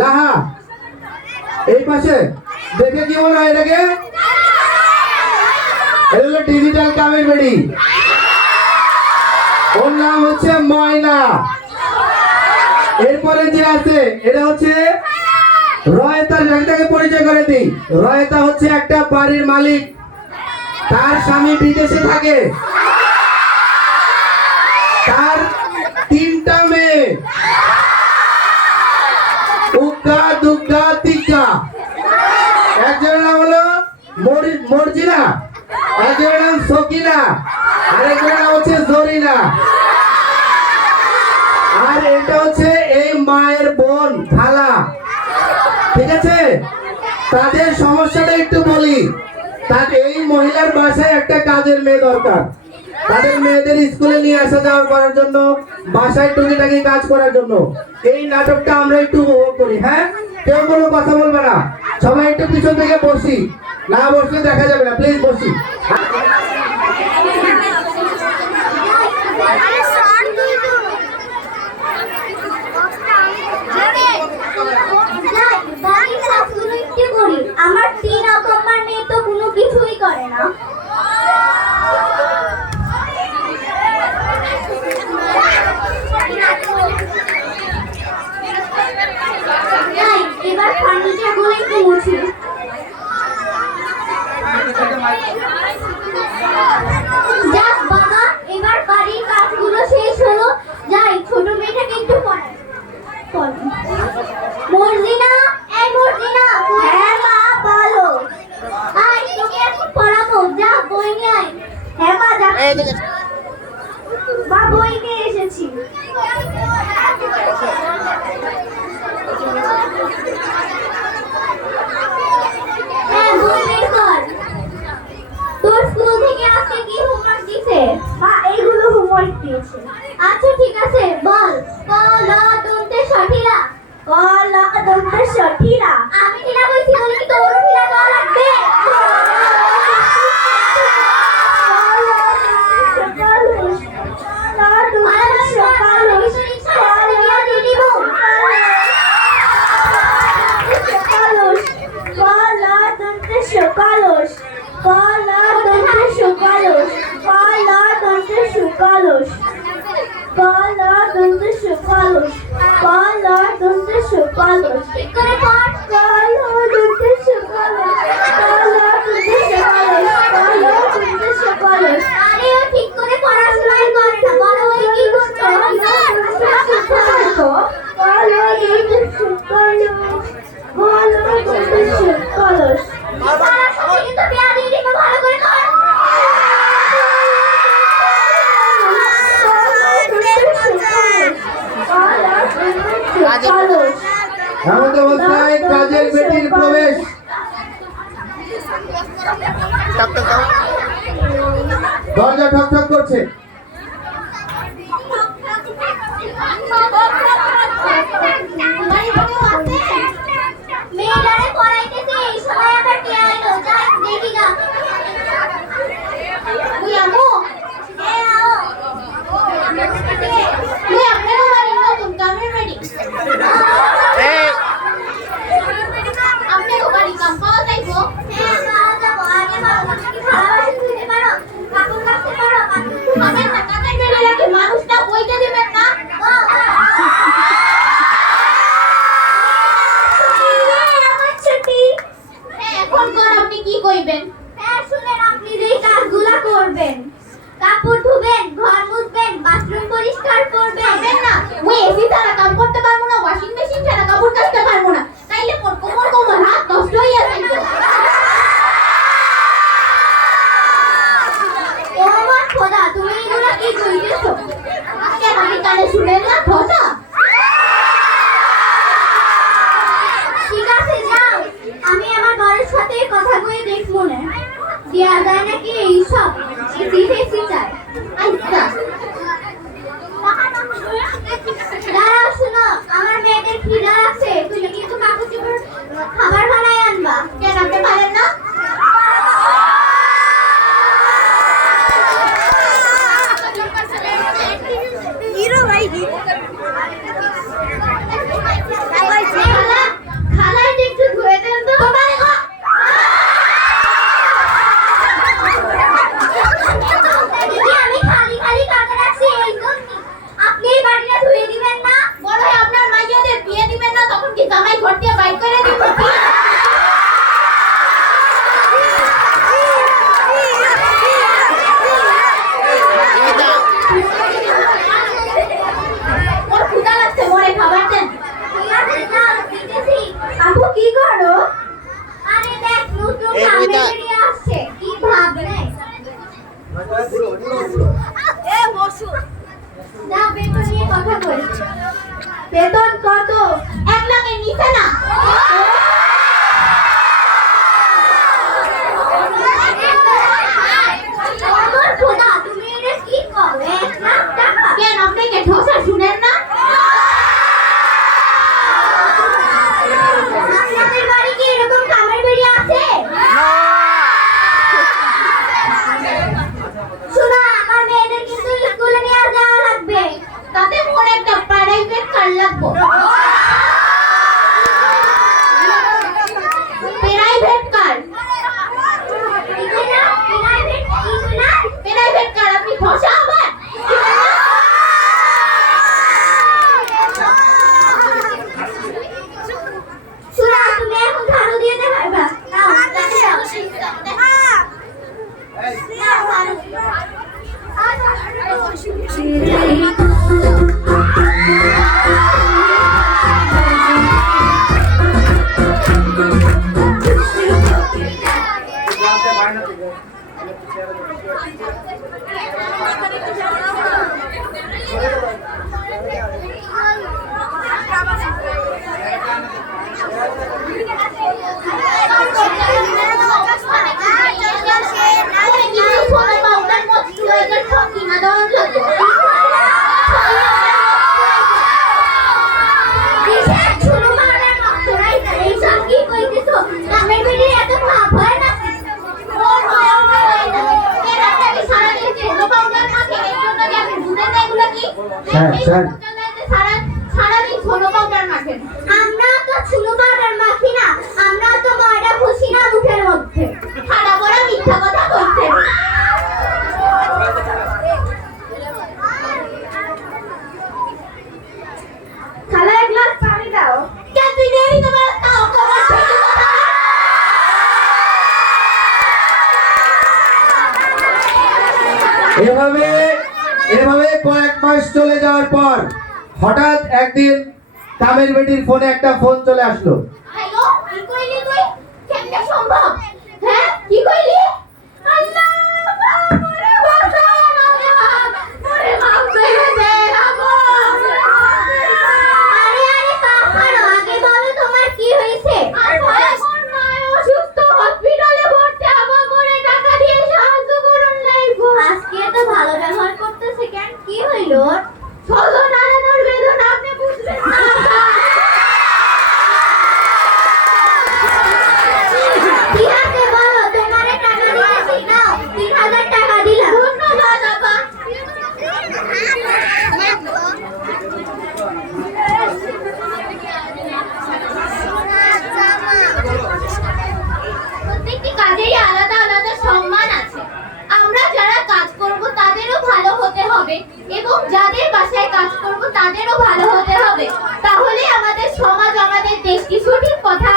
লাহা এই পাশে দেখে কি মনে হয় এটাকে? এটা হলো ডিজিটাল কামের বেড়ি। ওর নাম হচ্ছে ময়না। এরপরে যে আছে এটা হচ্ছে রয়তা। একটাকে পরিচয় করে দিই। রয়তা হচ্ছে একটা বাড়ির মালিক, তার স্বামী বিদেশে থাকে, তার 3টা মেয়ে, উগা দুগা তিগা। একজনের নাম হলো মর্জিনা, একজনের নাম সকিনা, আরেকজনের নাম হচ্ছে জরিনা। আর এটা হচ্ছে এই মায়ের বোন খালা। ঠিক আছে, তাদের সমস্যাটা একটু বলি। তার এই মহিলার বাসায় একটা কাজের মেয়ে দরকার, তাদের মেয়েদের স্কুলে নিয়ে আসা যাওয়া করার জন্য, বাসায় টুকিটাকি কাজ করার জন্য। এই নাটকটা আমরা একটু উপভোগ করি। হ্যাঁ, কেউ কোনো কথা বলবে না, সবাই একটু পিছন থেকে বসি, না বসলে দেখা যাবে না, প্লিজ বসি। আমার 3 নম্বর মেয়ে তো কোনো কিছুই করে না। এবার ফার্নিচার গুলো একটু মুছি। যাক বাবা, এবার বাড়ির কাজগুলো শেষ হলো। যাই ছোট মেয়েটাকে একটু পড়াই। মর্জিনা, এই মর্জিনা। হ্যাঁ মা বলো। আই তোকে এখন পড়াবো, যা বই নিয়ে আয়। হ্যাঁ মা যা। মা বই নিয়ে এসেছি। হ্যাঁ বই বের কর। তোর স্কুল থেকে আজকে কি হোমওয়ার্ক দিয়েছে? মা এইগুলো হোমওয়ার্ক দিয়েছে। আচ্ছা ঠিক আছে, বল। ক ল দন্তে সঠিলা। ক ল দন্তে সঠিলা। আমি ঠিলা কইছি বলে কি তোরও ঠিলা দেওয়া লাগবে? এমন অবস্থায় কাজের বেটির প্রবেশ। দরজা ঠক ঠক করছে। মেয়েটারে পড়াইতেছে, এই সময় আবার কে আইলো? যাই দেখি না। তুই আমু এ আও। তুই আপনারও বাড়ি নতুন কামের বাড়ি। এই আপনারও বাড়ি কাম পাওয়া যাইবো? হ্যাঁ পাওয়া যাবো। আগে বাবা কি খারাপ দিতে পারো? কাপড় কাটতে পারো? কাপড় না কাটাই বেলে লাগে, মানুষটা বইতে দিবেন না। এখন কোন আপনি কি কইবেন? হ্যাঁ শুনেন, আপনি যেই কাজগুলা করবেন, কাপড় ধুবেন, ঘর মুছবেন, বাথরুম পরিষ্কার করবেন না। ওই এসি ছাড়া কাম করতে পারবো না, ওয়াশিং মেশিন ছাড়া কাপড় কাচতে পারবো না, তাইলে পর কোমর হাত নষ্ট হইয়া যাইবে। ও মা খোদা, তুমি এগুলা কি কইতেছো? কেন আমি কানে শুনেন না খোদা? ঠিক আছে যাও, আমি আমার বরের সাথে কথা কয়ে দেখবো না। দেয়া যায় নাকি এইসব? এসি চাই। আচ্ছা দাঁড়াও, শুনো, আমার মেয়েদের খিদা লাগছে, তুমি কিন্তু কাপড় চোপড় খাবার বানাই আনবা। কেন আপনি পারেন না? হিরো ভাই জামাই ঘর দিয়ে বাইর করে দিব মোর ক্ষুধা লাগছে মোরে খাবার দেন আপু কি করো আরে দেখ নতুন কামে বেরিয়ে আসছে কি ভাবনে এ বসু না বেতন নিয়ে কথা বলছি বেতন কত 1 লাখের নিচে না আমার খোদা তুমি এটা কি করবে 1 লাখ টাকা কেন আপনি কি ঠোসা শুনেন না আপনাদের বাড়ি কি এরকম কামের বেরিয়ে আছে শোনো আমার মেয়েদের কিন্তু স্কুলে নিয়ে যাওয়া লাগবে তাতে মোর একটা প্রাইভেট কার লাগবে প্রাইভেট কার প্রাইভেট কার আপনি খোসা আবার শোনো তুমি এখন ঝাড়ু দিয়ে দে পারবা নাও তাতে দাও আমরা তো ছোট পাউডার মাখি না আমরা তো ময়দা খুশি না মুখের মধ্যে খাড়া বড় মিথ্যা কথা কইছেন খালা এক গ্লাস পানি দাও কেন তুই দেরি তো বড় তাও কবার থেকে কথা এভাবে এভাবে কয়েক মাস চলে যাওয়ার পর হঠাৎ একদিন কামের বেটির ফোনে একটা ফোন চলে আসলো হ্যালো কি কইলি তুই কেমনে সম্ভব হ্যাঁ কি কইলি আল্লাহ বাবারে বাঁচাও আমাকে আরে মাফ করে দে আমো আরে আরে কাকারো আগে বলো তোমার কি হয়েছে আমার মা অসুস্থ হসপিটালে ভর্তি আমার মরে টাকা দিয়ে সাহায্য করুন লাগবো আজকে তো ভালো ব্যবহার করতেছে কেন কি হইলো চলো নানার বেদনা আপনি বুঝবেন না প্রত্যেকটি কাজেরই আলাদা আলাদা সম্মান আছে আমরা যারা কাজ করব তাদেরও ভালো হতে হবে এবং যাদের বাসায় কাজ করব তাদেরও ভালো হতে হবে তাহলে আমাদের সমাজ আমাদের দেশকে সঠিক পথে